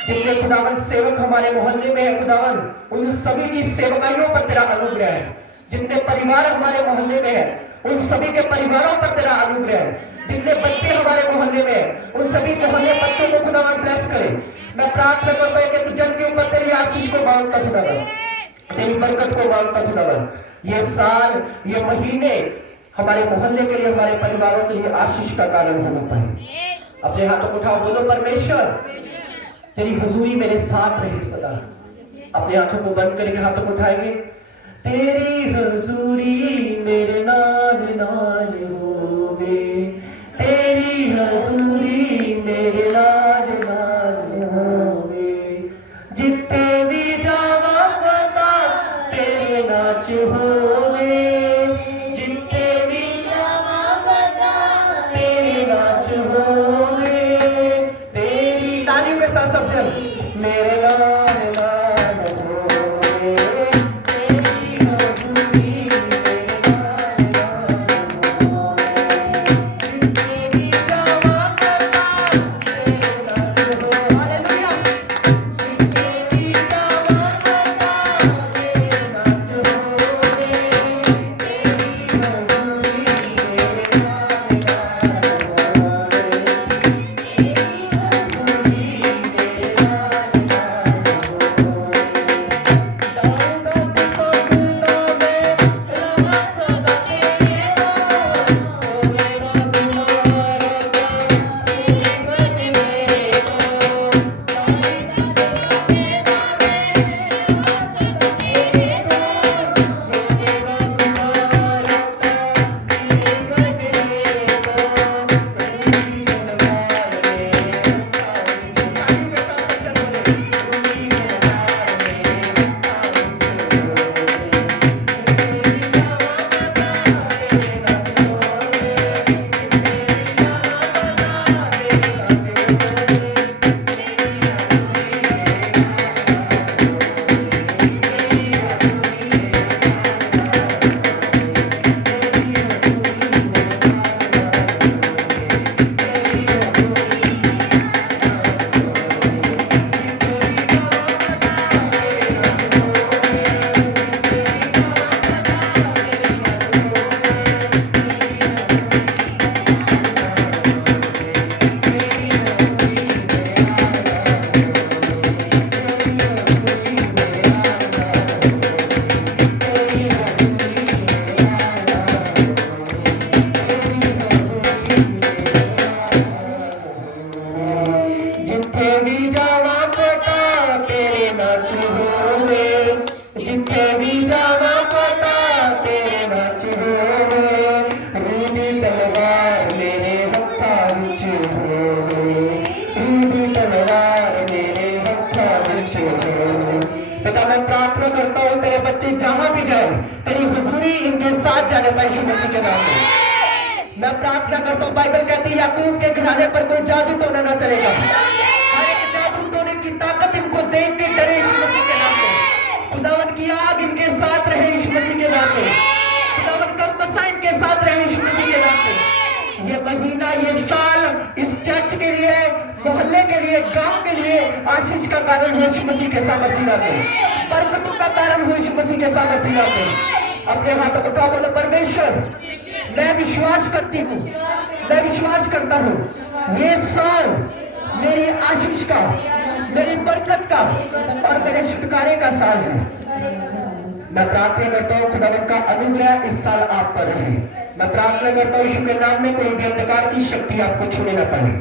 जितने खुदावन सेवक हमारे मोहल्ले में है खुदावन, उन सभी की सेवकाइयों पर तेरा अनुग्रह है। जितने परिवार हमारे मोहल्ले में है उन सभी के परिवारों पर तेरा अनुग्रह है। जितने बच्चे हमारे मोहल्ले में है उन सभी मोहल्ले बच्चों को खुदावन ब्लेस करे। मैं प्रार्थना करता हूं कि जन के ऊपर तेरी आशीष को मांगता खुदावन, तेरी बरकत को मांगता खुदावन। ये साल, ये महीने हमारे मोहल्ले के लिए, हमारे परिवारों के लिए आशीष का कारण होना पाए। अपने हाथों को उठाओ, बोलो, परमेश्वर तेरी हुजूरी मेरे साथ रहे सदा। अपने आंखों को बंद करके हाथों को उठाएंगे। तेरी हुजूरी मेरे नाल नाल होवे, तेरी हुजूरी मेरे नाल नाल होवे, जिते भी जावा पता तेरे नाच होवे, जिते भी जावा पता तेरे नाच बच्चे जहां भी जाए तेरी हुजूरी इनके साथ जाने पाए यीशु मसीह के नाम में। मैं प्रार्थना करता हूँ, बाइबल कहती है याकूब के घराने पर कोई जादू टोना ना चलेगा। हर एक जादू टोने की ताकत इनको देख के डरे यीशु मसीह के नाम में। खुदावन की आग इनके साथ रहे यीशु मसीह के नाम में। खुदावन का मसा इनके साथ रहे यीशु मसीह के नाम में। ये महीना, ये साल इस चर्च के लिए, मोहल्ले के लिए, गांव के लिए आशीष का कारण हो यीशु मसीह के सामर्थ्य नाम में। बरकतों का कारण हो यीशु मसीह के सामर्थ्य नाम में। अपने हाथों को उठाओ, बोलो परमेश्वर मैं विश्वास करती हूँ, मैं विश्वास करता हूँ ये साल मेरी आशीष का, मेरी बरकत का और मेरे छुटकारे का साल है। मैं प्रार्थना करता हूँ खुदावंद का अनुग्रह इस साल आप पर रहे। मैं प्रार्थना करता हूँ यीशु के नाम में कोई भी अंधकार की शक्ति आपको छूने न पाए।